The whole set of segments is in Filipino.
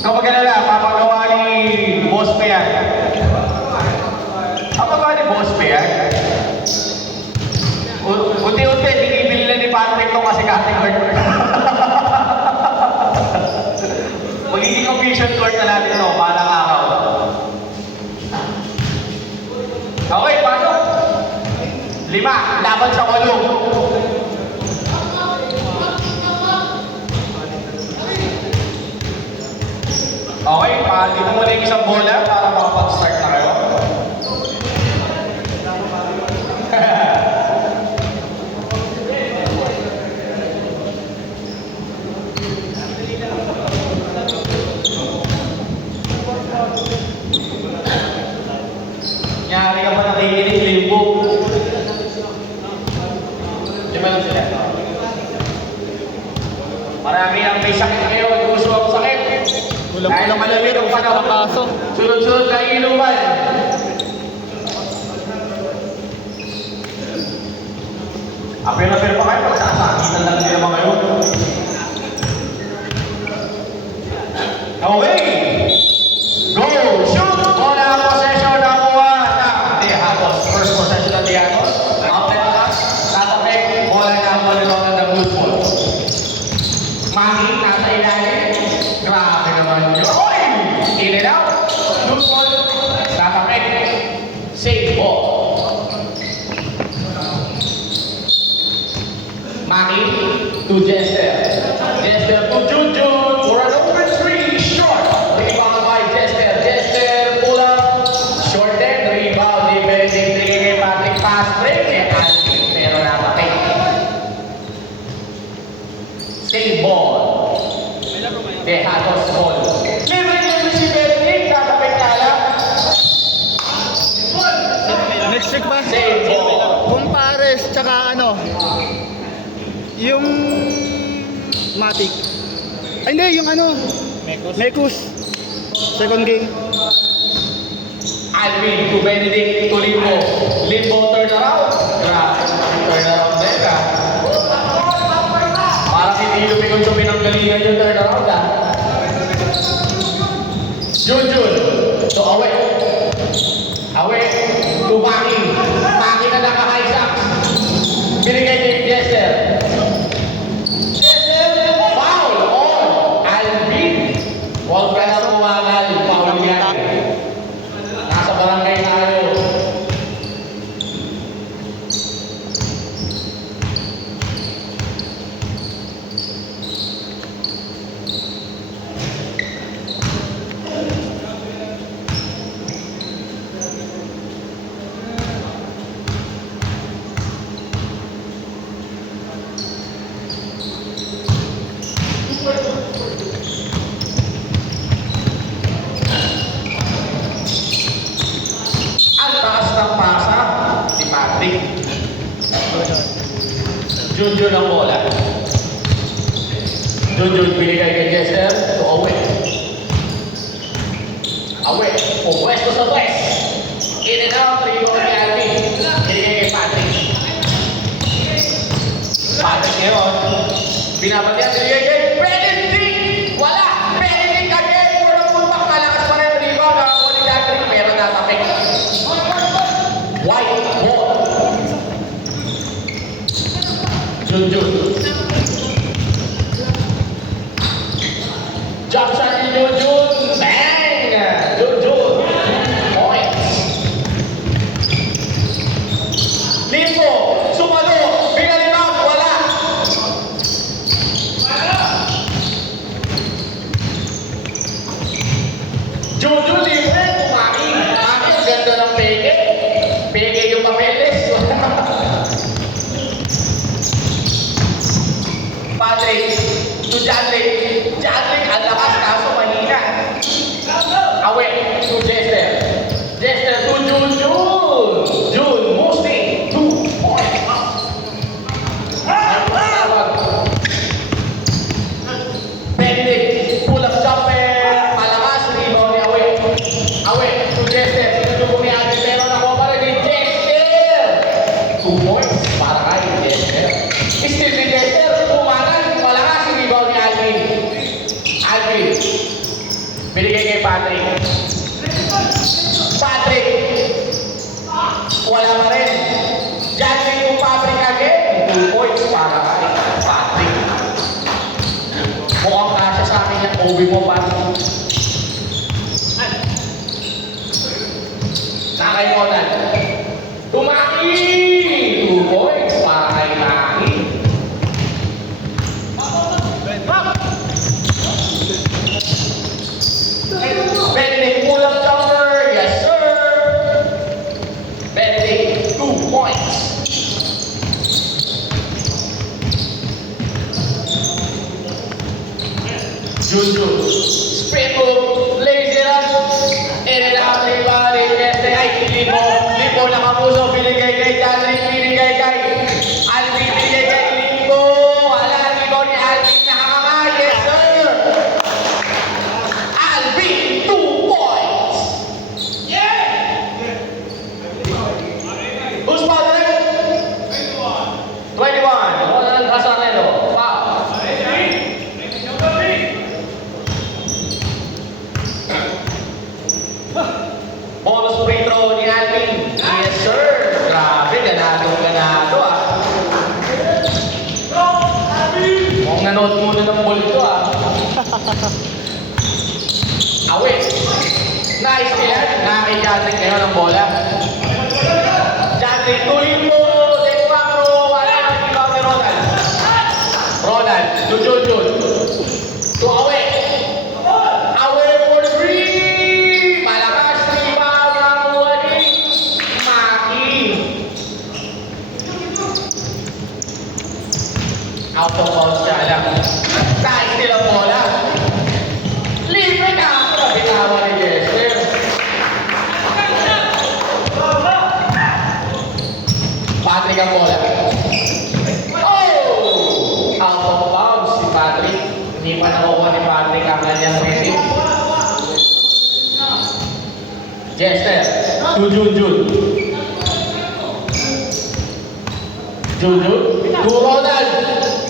Kapag alala, papagawa ni Boss pa yan. Papagawa ni Boss pa yan. Unti-unti, binibili na ni Patrick to kasi cutting court. Magiging official court na natin to, parang araw. Okay, pasok. 5, laban sa 8. Okay, dito muna yung isang bola para makapag-start na kayo. Nyari ka pa nakikinig, limbo. Lima lang sila. Marami ang may sakit kayo, gusto ang sakit. Dahil malamig ang panahon. Sunod-sunod na inuman. Apel-apel pa kayo, pagsasakitan lang din naman ngayon. Okay! Go! Shoot! Bola possession ng Diatos. First possession ng Diatos. Outlet pass. Tatapik. Bola na ang malilong ng loose ball. Maki, nasa ilalim. Grabe naman yun. Oy! In and out. Loose ball. Tatapik. Save ball. Maki to Jester. Jester to Junjun for an open 3. Short. Rebound by Jester. Jester pull up. Short end. Rebound. Defending. Tingin Patrick. Pass break. Pero napatay. Save ball. Tejados ball. Libre yung si Benedict. Tatapik na lang. Next week ba? Save ball. Kumpares, tsaka ano, yung Matic. Ay hindi, yung ano, Mekos. Second game. Alvin to Benedict to Limbo. Limbo turn around. Grabe. Turn around din ka. Parang hindi lumikon sa pinanggalingan yung turn around ha. Junjun to Awe. Awe to Maki. Maki na naka-high socks. Binigay ni Jester. Jester foul on Alvin. Huwag ka na tumangal. Foul yan. Nasa barangay tayo. Ang taas ng pasa si Patrick. Junjun ang bola. Junjun binigay kay Jester to Awe. Awe, pumwesto sa west. In and out, rebound ni Alvin. Binigay kay Patrick. Patrick ngayon. Binabatihan, binigay kay Benedict. Wala! Benedict again. Walang puntak. Malakas pa rin. Rebound. Nakakuha ni Patrick. Pero natapik. White ball. Junjun. Jump shot ni Junjun. Bang! Junjun. Points. Limbo. Sumalo. Binalimaw. Wala. Junjun libre. Kumaki. Kumaki. Ang ganda ng peke. Peke yung papeles. Patrick. To Jadrick. Jadrick ang lakas kaso mahina. Awe. To Jester. Jester to Junjun. Jun. Musti. 2 points. Benedict. Pull up jumper. Malakas. Rebound ni Awe. Binigay kay Patrick. Patrick! Wala pa rin. Diyan din yung Patrick again. 2 points para kay Patrick. Mukhang kasya sa akin yung OB mo, Patrick. Nakay mo na. Tumaki! 2 points para kay Maki. Benedict pull-up jumper. Yes, sir. Benedict, 2 points. Juju. Spin move. Lazy run. In and out. Everybody. Yes, ay, lipo. Lipo na kapuso. Binigay kay Janrick. Binigay kay Alvin. Binigay kay Lipo. Wala. Lipo ni Alvin. Nakakamay. Yes, sir. Alvin, 2 points. Who's Patrick? 21. Ronald Casarelo. Foul. Bonus free throw ni Alvin. Yes, sir. Grabe, ganado ah. Mukhang nanood muna ng ball to ah. Awit. Nice yan. Nakakay Janrick ngayon ang bola. Janrick, tuloy mo. Take 4. Wala na si Ronald. Ronald, Jujun. To Awit. Awit for 3. Malakas. 3 foul. Nakakuha ni Maki. Out of bounds siya lang. Kahit nilang bola. Libre ka! Binawa ni Jester. Patrick ang bola. Oh! Out of bounds si Patrick. Hindi pa nakuha ni Patrick ang kanyang receive. Jester. To Junjun. Junjun. To Ronald.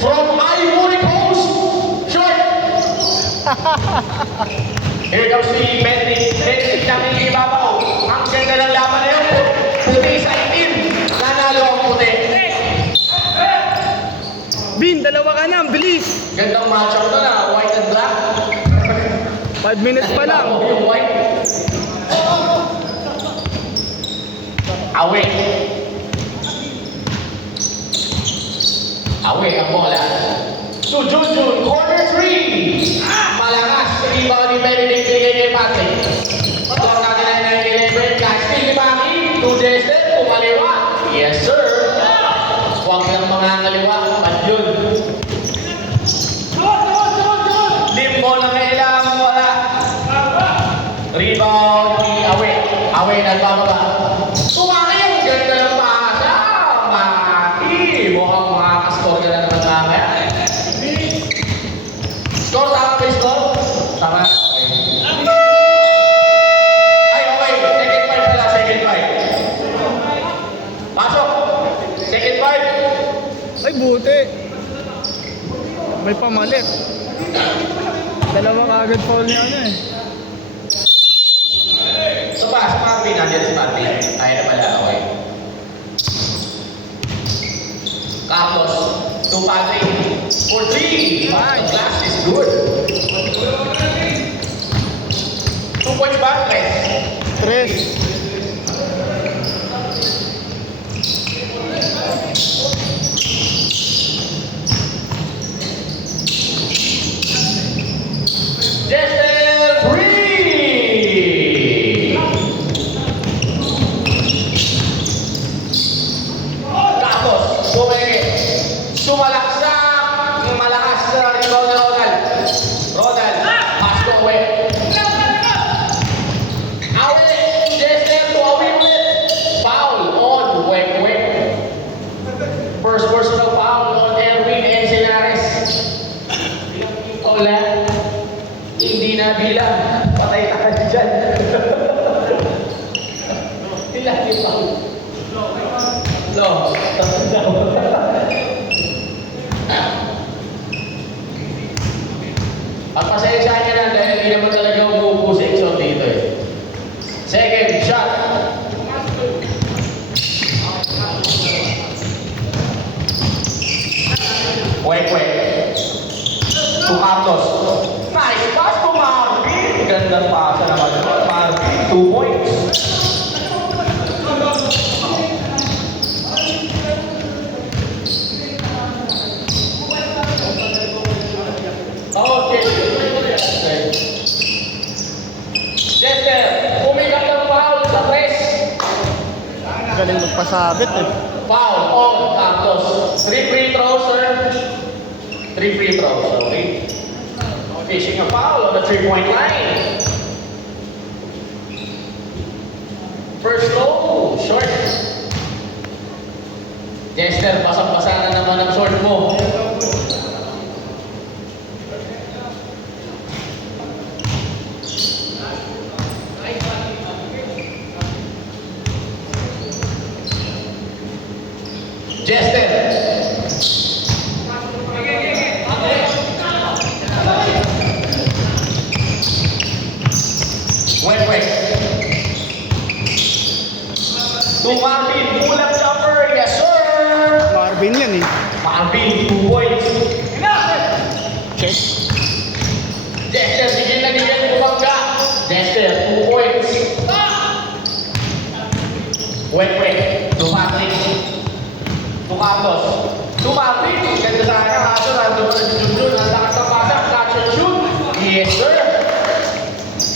From Ivory Coast. Short. Here comes si Benedict. Benedict na may ibabaw. Ang ganda ng laban na yun. Puti sa itim. Nanalo ang puti. Bin, dalawa ka na, ang bilis. Gandang matchup na na. White and black. 5 minutes pa lang. Yung white. Away. Away ang bola. To Junjun. Corner 3. Malakas. Rebound ni Benedict. Binigay kay Patrick. Pagkak natin ay nai-deliver. Catch steal ni Maki. To Destin. Kumaliwa. Yes, sir. Huwag ng mga kaliwa. At yun. Limbo na kailangan. Wala. Rebound ni Away. Away nagbababa. Tumaki yung ganda ng pasa. Maki. Mukhang makakascore ka na naman mamaya. Score, tama ba yung score? Tama. Okay. Ay, okay. Second five pala, second five. Pasok. Second five. Ay, buti. May pamalit. Dalawa kagad foul niya ano eh. So pa, sa mga pinagyan si Patrick. Ay na pala, okay. Carlos, to Patrick. For 3. Nice. The blast is good. 2 points back, guys. 3. Justin 3. Carlos, sumalaksak. Malakas sa rebound na Ronald. Ronald, pass to away. Away, Justin to away ulit. Foul on Wek. First personal foul on Elvin Encinares. Wala. Hindi na bilang. Patay na ka dyan. Ilan yung foul? No. Pagpasensya niya na dahil hindi naman talaga umuupo ng pasa naman doon. Marvin, 2 points. Okay. Jester, umikat ng foul sa press. Galing magpasabit eh. Foul on Carlos. 3 free throws, sir. 3 free throws, okay? Fishing a foul on the 3-point line. First goal, short. Jester, basang-basa na naman ang short mo. Jester. Wait. To Marvin, pull-up jumper, yes sir! Marvin yan eh. Marvin, 2 points. Check. Jester, bigyan na bigyan bumangga. Jester, 2 points. Wait. To Marvin. To Carlos. To Marvin, ganda sana, kaso nandun pa si Junjun. Ang lakas ng pasak, catch and shoot. Yes sir!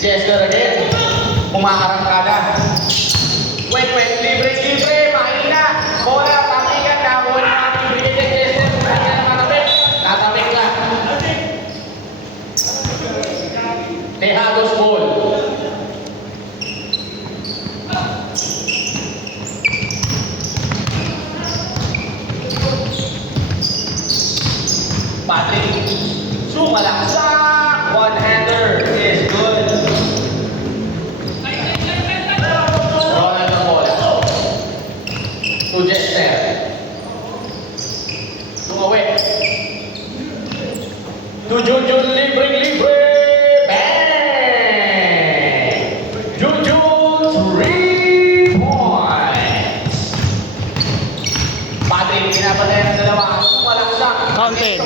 Jester again. Umaharang ka na. Wait, libre, mahina. Bola, pakikan na. Bola, libre ka dyan, Jester. Pakikan na matabik. Natabik ka. Tejados ball. Patrick. Sumalaksak. One-hander is good. Ronald na bola. To Jester. Tumawid. To Junjun, libre. Bang! Junjun, 3 points. Patrick, pinapatay ng dalawa. Sumalaksak. Counted.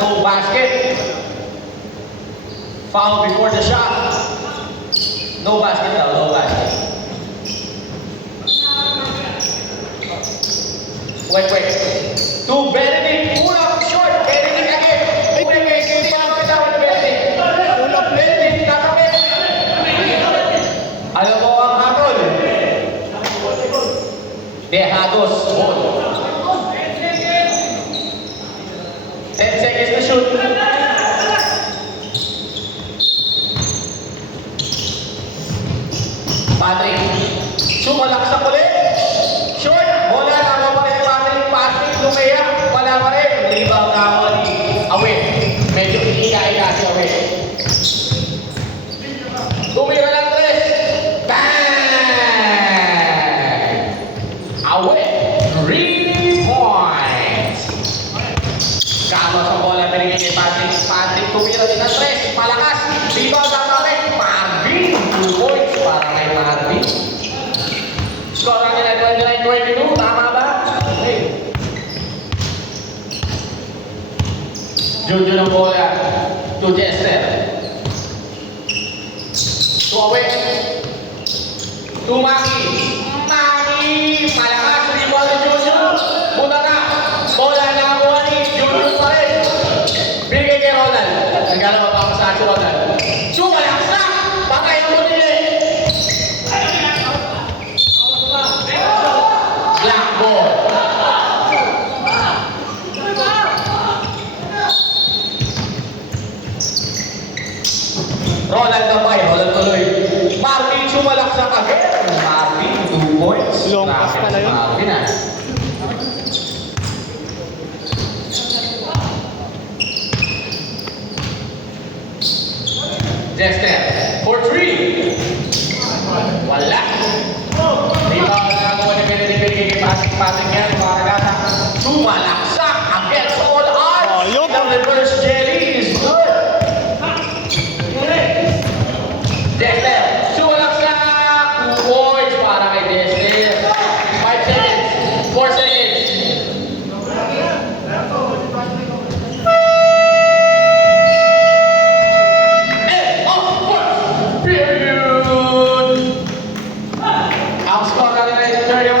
No basket. Foul before the shot. No basket daw, no basket. Wait. To Benedict, pull up short. Benedict again. Benedict. Pull up Benedict, tatapit. Alam mo ang hatol? Tejados, ball. 10 seconds to shoot. Patrick, sumalaksak ulit. Short, bola, tama pa rin Patrick, lumaya, wala pa rin. Rebound na ako ni Awit. Medyo iniika si Awit. Tumira ng 3. Bang! Awit, 3 points. Kamo sa bola, binigay kay Patrick. Patrick, tumira din ng 3. Malakas. Rebound na Patrick. Marvin, 2 points para kay Marvin. Score nila 29-22. Tama ba? Okay. Junjun ang bola. To Jester. To Awit. To Maki. Malakas. Rebound ni Junjun. Muna na. Bola na ang buwan ni Junjun pa rin. Binigay kay Ronald. Nagkalawa pa ako sa akin, Ronald. Sumalaksak. Patay ang mutili. Black ball. Ronald na pa, Ronald tuloy. Marvin sumalaksak agad. Marvin, 2 points. Long pass pala yun. Marvin ah. Jester, for 3. Wala. Rebound na ako ni Benedict kay Patrick yan. Maragata. Sumalaksak against all odds. Ayun. The reverse jelly is good. Jester, sumalaksak. 2 points para kay Jester. 5 seconds. 4 seconds. Ang score natin ay 31